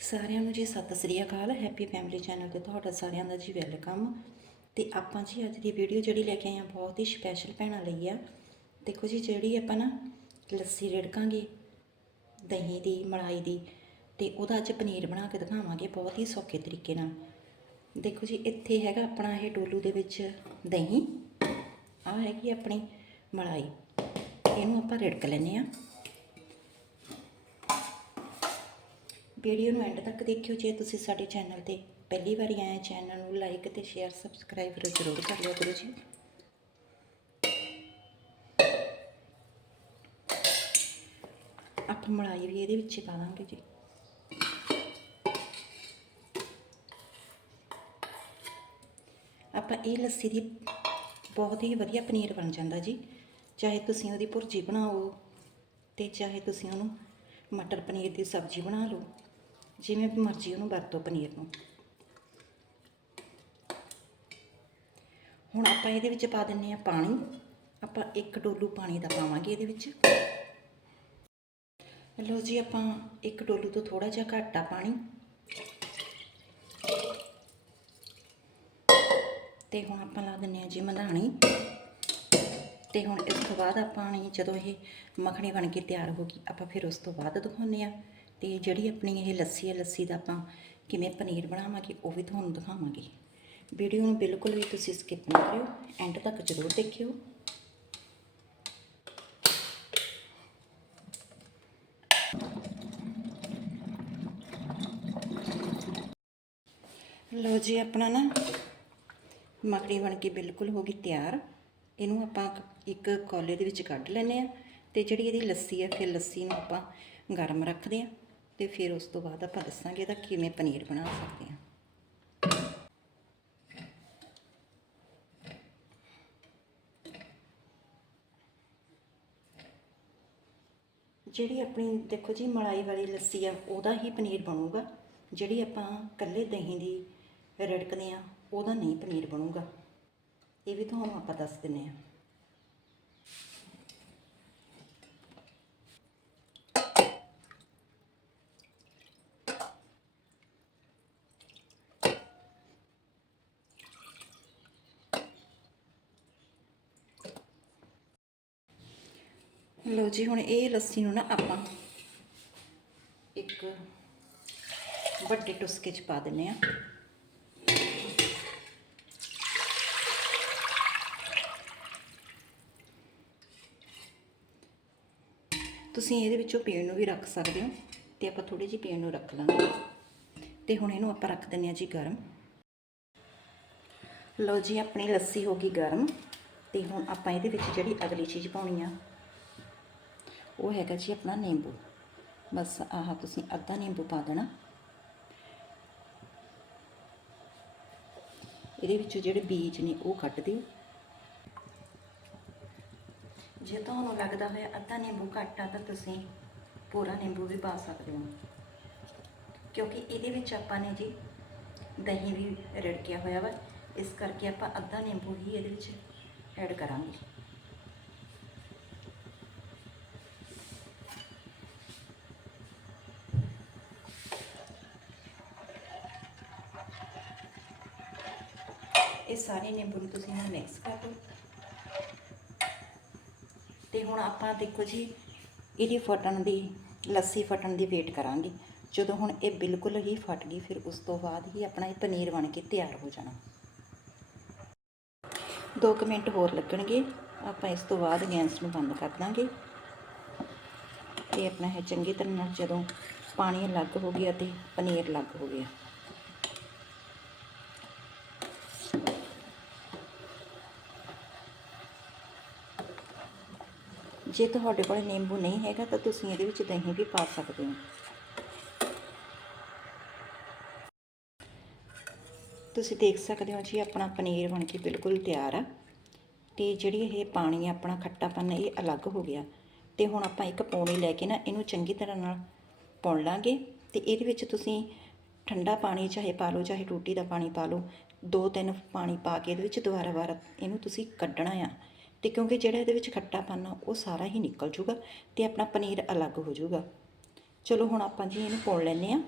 ਸਾਰਿਆਂ ਨੂੰ ਜੀ ਸਤਿ ਸ੍ਰੀ ਅਕਾਲ ਹੈਪੀ ਫੈਮਿਲੀ ਚੈਨਲ ਤੇ ਤੁਹਾਡਾ ਸਾਰਿਆਂ ਦਾ ਜੀ ਵੈਲਕਮ ਤੇ ਆਪਾਂ ਜੀ ਅੱਜ ਦੀ ਵੀਡੀਓ ਜਿਹੜੀ ਲੈ ਕੇ ਆਏ ਆ ਬਹੁਤ ਹੀ ਸਪੈਸ਼ਲ ਭੈਣਾਂ ਲਈ ਆ। ਦੇਖੋ ਜੀ, ਜਿਹੜੀ ਆਪਾਂ ਨਾ ਲੱਸੀ ਰਿੜਕਾਂਗੇ, ਦਹੀਂ ਦੀ, ਮਲਾਈ ਦੀ, ਤੇ ਉਹਦਾ ਅੱਜ ਪਨੀਰ ਬਣਾ ਕੇ ਦਿਖਾਵਾਂਗੇ ਬਹੁਤ ਹੀ ਸੌਖੇ ਤਰੀਕੇ ਨਾਲ। ਦੇਖੋ ਜੀ, ਇੱਥੇ ਹੈਗਾ ਆਪਣਾ ਇਹ ਡੋਲੂ ਦੇ ਵਿੱਚ ਦਹੀਂ ਆ ਹੈਗੀ ਆਪਣੀ ਮਲਾਈ। ਇਹਨੂੰ ਆਪਾਂ ਰਿੜਕ ਲੈਨੇ ਆ ਵੀਡੀਓ ਨੂੰ ਐਂਡ ਤੱਕ ਦੇਖਿਓ। ਜੇ ਤੁਸੀਂ ਸਾਡੇ ਚੈਨਲ ਤੇ ਪਹਿਲੀ ਵਾਰੀ ਆਏ ਚੈਨਲ ਨੂੰ ਲਾਈਕ ਤੇ ਸ਼ੇਅਰ ਸਬਸਕ੍ਰਾਈਬ ਜ਼ਰੂਰ ਕਰ ਲਿਓ ਕਰੋ ਜੀ। ਆਪਾਂ ਮਲਾਈ ਵੀ ਇਹਦੇ ਵਿੱਚ ਪਾ ਦਾਂਗੇ ਜੀ। ਆਪਾਂ ਇਹ ਲੱਸੀ ਦੀ ਬਹੁਤ ਹੀ ਵਧੀਆ ਪਨੀਰ ਬਣ ਜਾਂਦਾ ਜੀ। ਚਾਹੇ ਤੁਸੀਂ ਉਹਦੀ ਭੁਰਜੀ ਬਣਾਓ ਤੇ ਚਾਹੇ ਤੁਸੀਂ ਉਹਨੂੰ ਮਟਰ ਪਨੀਰ ਦੀ ਸਬਜ਼ੀ ਬਣਾ ਲਓ। ਜਿਵੇਂ ਵੀ ਮਰਜ਼ੀ ਉਹਨੂੰ ਵਰਤੋ ਪਨੀਰ ਨੂੰ। ਹੁਣ ਆਪਾਂ ਇਹਦੇ ਵਿੱਚ ਪਾ ਦਿੰਨੇ ਆ ਪਾਣੀ। ਆਪਾਂ ਇੱਕ ਡੋਲੂ ਪਾਣੀ ਦਾ ਪਾਵਾਂਗੇ ਇਹਦੇ ਵਿੱਚ। ਲਓ ਜੀ, ਆਪਾਂ ਇੱਕ ਡੋਲੂ ਤੋਂ ਥੋੜਾ ਜਿਹਾ ਘੱਟ ਆ ਪਾਣੀ। ਤੇ ਹੁਣ ਆਪਾਂ ਲਾ ਦਿੰਨੇ ਆ ਜੀ ਮਧਾਣੀ। ਤੇ ਹੁਣ ਇਸ ਤੋਂ ਬਾਅਦ ਆਪਾਂ ਜਦੋਂ ਇਹ ਮੱਖਣੀ ਬਣ ਕੇ ਤਿਆਰ ਹੋ ਗਈ, ਆਪਾਂ ਫਿਰ ਉਸ ਤੋਂ ਬਾਅਦ ਦਿਖਾਉਂਦੇ ਆ। ਤੇ ਜਿਹੜੀ ਆਪਣੀ ਇਹ ਲੱਸੀ ਹੈ, ਲੱਸੀ ਦਾ ਆਪਾਂ ਕਿਵੇਂ ਪਨੀਰ ਬਣਾਵਾਂਗੇ, ਉਹ ਵੀ ਤੁਹਾਨੂੰ ਦਿਖਾਵਾਂਗੇ। ਵੀਡੀਓ ਨੂੰ ਬਿਲਕੁਲ ਵੀ ਤੁਸੀਂ ਸਕਿਪ ਨਾ ਕਰਿਓ ਐਂਡ ਤੱਕ ਜ਼ਰੂਰ ਦੇਖਿਓ। ਲੋ ਜੀ, ਆਪਣਾ ਨਾ ਮੱਖਣੀ ਬਣ ਕੇ ਬਿਲਕੁਲ ਹੋ ਗਈ ਤਿਆਰ। ਇਹਨੂੰ ਆਪਾਂ ਇੱਕ ਕੋਲੇ ਦੇ ਵਿੱਚ ਕੱਢ ਲੈਨੇ ਆ ਤੇ ਜਿਹੜੀ ਇਹਦੀ ਲੱਸੀ ਹੈ, ਫਿਰ ਲੱਸੀ ਨੂੰ ਆਪਾਂ ਗਰਮ ਰੱਖਦੇ ਆ ਤੇ ਫਿਰ ਉਸ ਤੋਂ ਬਾਅਦ ਆਪਾਂ ਦੱਸਾਂਗੇ ਇਹਦਾ ਕਿਵੇਂ ਪਨੀਰ ਬਣਾ ਸਕਦੇ ਹਾਂ। ਜਿਹੜੀ ਆਪਣੀ, ਦੇਖੋ ਜੀ, ਮਲਾਈ ਵਾਲੀ ਲੱਸੀ ਆ, ਉਹਦਾ ਹੀ ਪਨੀਰ ਬਣੂਗਾ। ਜਿਹੜੀ ਆਪਾਂ ਕੱਲੇ ਦਹੀਂ ਦੀ ਰੜਕਦੇ ਆ ਉਹਦਾ ਨਹੀਂ ਪਨੀਰ ਬਣੂਗਾ। ਇਹ ਵੀ ਤੁਹਾਨੂੰ ਆਪਾਂ ਦੱਸ ਦਿੰਨੇ ਆ ਲਓ ਜੀ, ਹੁਣ ਇਹ ਲੱਸੀ ਨੂੰ ਨਾ ਆਪਾਂ ਇੱਕ ਵੱਡੇ ਟੁਸਕੇ ਚ ਪਾ ਦਿੰਨੇ ਆ ਤੁਸੀਂ ਇਹਦੇ ਵਿੱਚੋਂ ਪੀਣ ਨੂੰ ਵੀ ਰੱਖ ਸਕਦੇ ਹੋ ਤੇ ਆਪਾਂ ਥੋੜੀ ਜਿਹੀ ਪੀਣ ਨੂੰ ਰੱਖ ਲਾਂਗੇ। ਤੇ ਹੁਣ ਇਹਨੂੰ ਆਪਾਂ ਰੱਖ ਦਿੰਨੇ ਆ ਜੀ ਗਰਮ। ਲਓ ਜੀ, ਆਪਣੀ ਲੱਸੀ ਹੋ ਗਈ ਗਰਮ ਤੇ ਹੁਣ ਆਪਾਂ ਇਹਦੇ ਵਿੱਚ ਜਿਹੜੀ ਅਗਲੀ ਚੀਜ਼ ਪਾਉਣੀ ਆ ਉਹ ਹੈਗਾ ਜੀ ਆਪਣਾ ਨਿੰਬੂ। ਬਸ ਆਹ ਤੁਸੀਂ ਅੱਧਾ ਨਿੰਬੂ ਪਾ ਦੇਣਾ। ਇਹਦੇ ਵਿੱਚੋਂ ਜਿਹੜੇ ਬੀਜ ਨੇ ਉਹ ਕੱਢ ਦਿਓ। ਜੇ ਤੁਹਾਨੂੰ ਲੱਗਦਾ ਹੋਇਆ ਅੱਧਾ ਨਿੰਬੂ ਘੱਟ ਆ, ਤਾਂ ਤੁਸੀਂ ਪੂਰਾ ਨਿੰਬੂ ਵੀ ਪਾ ਸਕਦੇ ਹੋ। ਕਿਉਂਕਿ ਇਹਦੇ ਵਿੱਚ ਆਪਾਂ ਨੇ ਜੀ ਦਹੀਂ ਵੀ ਰੜਕਿਆ ਹੋਇਆ ਵਾ। ਇਸ ਕਰਕੇ ਆਪਾਂ ਅੱਧਾ ਨਿੰਬੂ ਹੀ ਇਹਦੇ ਵਿੱਚ ਐਡ ਕਰਾਂਗੇ। ਸਾਰੇ ਨਿੰਬੂ ਨੂੰ ਤੁਸੀਂ ਹੁਣ ਮਿਕਸ ਕਰ ਦਿਓ ਤੇ ਹੁਣ ਆਪਾਂ ਦੇਖੋ ਜੀ, ਇਹਦੀ ਫਟਣ ਦੀ, ਲੱਸੀ ਫਟਣ ਦੀ ਵੇਟ ਕਰਾਂਗੇ। ਜਦੋਂ ਹੁਣ ਇਹ ਬਿਲਕੁਲ ਹੀ ਫਟ ਗਈ, ਫਿਰ ਉਸ ਤੋਂ ਬਾਅਦ ਹੀ ਆਪਣਾ ਇਹ ਪਨੀਰ ਬਣ ਕੇ ਤਿਆਰ ਹੋ ਜਾਣਾ। 2 ਮਿੰਟ ਹੋਰ ਲੱਗਣਗੇ, ਆਪਾਂ ਇਸ ਤੋਂ ਬਾਅਦ ਗੈਸ ਨੂੰ ਬੰਦ ਕਰ ਦਾਂਗੇ। ਤੇ ਆਪਣਾ ਇਹ ਚੰਗੀ ਤਰ੍ਹਾਂ ਨਾਲ ਜਦੋਂ ਪਾਣੀ ਅਲੱਗ ਹੋ ਗਿਆ ਤੇ ਪਨੀਰ ਅਲੱਗ ਹੋ ਗਿਆ। ਜੇ ਤੁਹਾਡੇ ਕੋਲ ਨਿੰਬੂ ਨਹੀਂ ਹੈਗਾ ਤਾਂ ਤੁਸੀਂ ਇਹਦੇ ਵਿੱਚ ਦਹੀਂ ਵੀ ਪਾ ਸਕਦੇ ਹੋ। ਤੁਸੀਂ ਦੇਖ ਸਕਦੇ ਹੋ ਜੀ, ਆਪਣਾ ਪਨੀਰ ਬਣ ਕੇ ਬਿਲਕੁਲ ਤਿਆਰ ਆ। ਤੇ ਜਿਹੜੀ ਇਹ ਪਾਣੀ ਆ, ਆਪਣਾ ਖੱਟਾਪਨ ਇਹ ਅਲੱਗ ਹੋ ਗਿਆ। ਤੇ ਹੁਣ ਆਪਾਂ ਇੱਕ ਪੌਣੀ ਲੈ ਕੇ ਨਾ ਇਹਨੂੰ ਚੰਗੀ ਤਰ੍ਹਾਂ ਨਾਲ ਪੁਣ ਲਾਂਗੇ। ਤੇ ਇਹਦੇ ਵਿੱਚ ਤੁਸੀਂ ਠੰਡਾ ਪਾਣੀ ਚਾਹੇ ਪਾ ਲਓ, ਚਾਹੇ ਟੂਟੀ ਦਾ ਪਾਣੀ ਪਾ ਲਓ, ਦੋ ਤਿੰਨ ਪਾਣੀ ਪਾ ਕੇ ਇਹਦੇ ਵਿੱਚ ਦੁਬਾਰਾ ਵਾਰ ਇਹਨੂੰ ਤੁਸੀਂ ਕੱਢਣਾ ਆ। ਤੇ ਕਿਉਂਕਿ ਜਿਹੜਾ ਇਹਦੇ ਵਿੱਚ ਖੱਟਾਪਨ ਆ, ਉਹ ਸਾਰਾ ਹੀ ਨਿਕਲ ਜੂਗਾ ਤੇ ਆਪਣਾ ਪਨੀਰ ਅਲੱਗ ਹੋ ਜੂਗਾ ਚਲੋ ਹੁਣ ਆਪਾਂ ਜੀ ਇਹਨੂੰ ਪੁਣ ਲੈਨੇ ਆ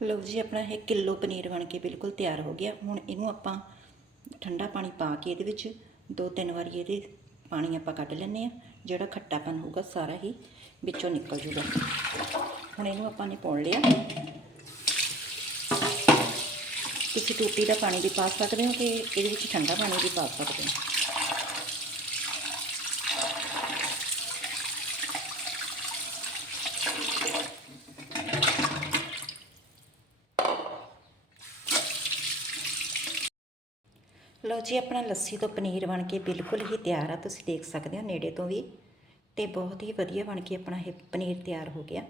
ਲਓ ਜੀ, ਆਪਣਾ ਇਹ ਕਿਲੋ ਪਨੀਰ ਬਣ ਕੇ ਬਿਲਕੁਲ ਤਿਆਰ ਹੋ ਗਿਆ। ਹੁਣ ਇਹਨੂੰ ਆਪਾਂ ਠੰਡਾ ਪਾਣੀ ਪਾ ਕੇ ਇਹਦੇ ਵਿੱਚ ਦੋ ਤਿੰਨ ਵਾਰੀ ਇਹਦੇ ਪਾਣੀ ਆਪਾਂ ਕੱਢ ਲੈਂਦੇ ਆ ਜਿਹੜਾ ਖੱਟਾਪਨ ਹੋਊਗਾ, ਸਾਰਾ ਹੀ ਵਿੱਚੋਂ ਨਿਕਲ ਜੂਗਾ। ਹੁਣ ਇਹਨੂੰ ਆਪਾਂ ਨੇ ਪਾਉਣ ਲਿਆ। ਤੁਸੀਂ ਟੂਟੀ ਦਾ ਪਾਣੀ ਵੀ ਪਾ ਸਕਦੇ ਹੋ ਤੇ ਇਹਦੇ ਵਿੱਚ ਠੰਡਾ ਪਾਣੀ ਵੀ ਪਾ ਸਕਦੇ ਹੋ। ਲਓ ਜੀ, ਆਪਣਾ ਲੱਸੀ ਤੋਂ ਪਨੀਰ ਬਣ ਕੇ ਬਿਲਕੁਲ ਹੀ ਤਿਆਰ ਆ, ਤੁਸੀਂ ਦੇਖ ਸਕਦੇ ਹੋ ਨੇੜੇ ਤੋਂ ਵੀ। ਤੇ ਬਹੁਤ ਹੀ ਵਧੀਆ ਬਣ ਕੇ ਆਪਣਾ ਇਹ ਪਨੀਰ ਤਿਆਰ ਹੋ ਗਿਆ।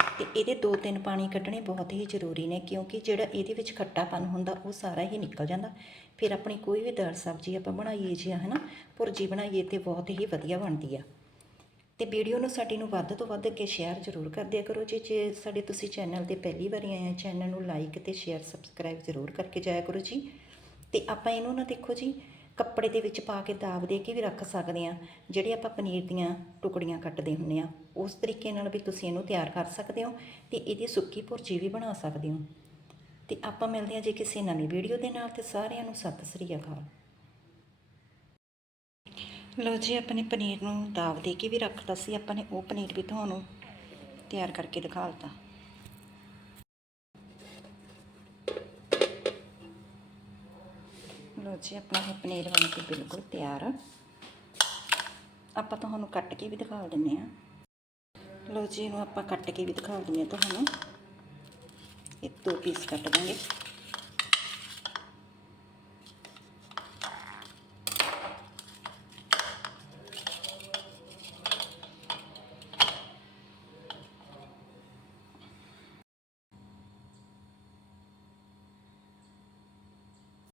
ਤੇ ਇਹਦੇ ਦੋ ਤਿੰਨ ਪਾਣੀ ਕੱਢਣੇ ਬਹੁਤ ਹੀ ਜ਼ਰੂਰੀ ਨੇ, ਕਿਉਂਕਿ ਜਿਹੜਾ ਇਹਦੇ ਵਿੱਚ ਖੱਟਾਪਨ ਹੁੰਦਾ, ਉਹ ਸਾਰਾ ਹੀ ਨਿਕਲ ਜਾਂਦਾ। ਫਿਰ ਆਪਣੀ ਕੋਈ ਵੀ ਦਾਲ ਸਬਜ਼ੀ ਆਪਾਂ ਬਣਾਈਏ ਜੀ ਹੈ ਨਾ ਭੁਰਜੀ ਬਣਾਈਏ ਤੇ ਬਹੁਤ ਹੀ ਵਧੀਆ ਬਣਦੀ ਆ। ਤੇ ਵੀਡੀਓ ਨੂੰ ਸਾਡੀ ਨੂੰ ਵੱਧ ਤੋਂ ਵੱਧ ਅੱਗੇ ਸ਼ੇਅਰ ਜ਼ਰੂਰ ਕਰ ਦਿਆ ਕਰੋ ਜੀ। ਜੇ ਸਾਡੇ ਤੁਸੀਂ ਚੈਨਲ ਤੇ ਪਹਿਲੀ ਵਾਰੀ ਆਏ ਆ, ਚੈਨਲ ਨੂੰ ਲਾਈਕ ਤੇ ਸ਼ੇਅਰ ਸਬਸਕ੍ਰਾਈਬ ਜ਼ਰੂਰ ਕਰਕੇ ਜਾਇਆ ਕਰੋ ਜੀ। ਤੇ ਆਪਾਂ ਇਹਨੂੰ ਨਾ ਦੇਖੋ ਜੀ, ਕੱਪੜੇ ਦੇ ਵਿੱਚ ਪਾ ਕੇ ਦਾਬ ਦੇ ਕੇ ਵੀ ਰੱਖ ਸਕਦੇ ਆ ਜਿਹੜੇ ਆਪਾਂ ਪਨੀਰ ਦੀਆਂ ਟੁਕੜੀਆਂ ਕੱਟਦੇ ਹੁੰਨੇ ਆ ਉਸ ਤਰੀਕੇ ਨਾਲ ਵੀ ਤੁਸੀਂ ਇਹਨੂੰ ਤਿਆਰ ਕਰ ਸਕਦੇ ਹੋ ਤੇ ਇਹਦੀ ਸੁੱਕੀ ਭੁਰਜੀ ਵੀ ਬਣਾ ਸਕਦੇ ਹੋ। ਤੇ ਆਪਾਂ ਮਿਲਦੇ ਹਾਂ ਜੇ ਕਿਸੇ ਨਵੀਂ ਵੀਡੀਓ ਦੇ ਨਾਲ, ਤੇ ਸਾਰਿਆਂ ਨੂੰ ਸਤਿ ਸ੍ਰੀ ਅਕਾਲ। ਲਓ ਜੀ, ਆਪਣੇ ਪਨੀਰ ਨੂੰ ਦਾਬ ਦੇ ਕੇ ਵੀ ਰੱਖਤਾ ਸੀ, ਆਪਾਂ ਨੇ ਉਹ ਪਨੀਰ ਵੀ ਤੁਹਾਨੂੰ ਤਿਆਰ ਕਰਕੇ ਦਿਖਾ ਲਓ ਜੀ ਆਪਣਾ ਇਹ ਪਨੀਰ ਬਣ ਕੇ ਬਿਲਕੁਲ ਤਿਆਰ ਆ। ਆਪਾਂ ਤੁਹਾਨੂੰ ਕੱਟ ਕੇ ਵੀ ਦਿਖਾ ਦਿੰਨੇ ਆ। ਲਓ ਜੀ, ਇਹਨੂੰ ਆਪਾਂ ਕੱਟ ਕੇ ਵੀ ਦਿਖਾ ਦਿੰਨੇ ਆ ਤੁਹਾਨੂੰ। ਇਹ ਦੋ ਪੀਸ ਕੱਟ ਦਾਂਗੇ।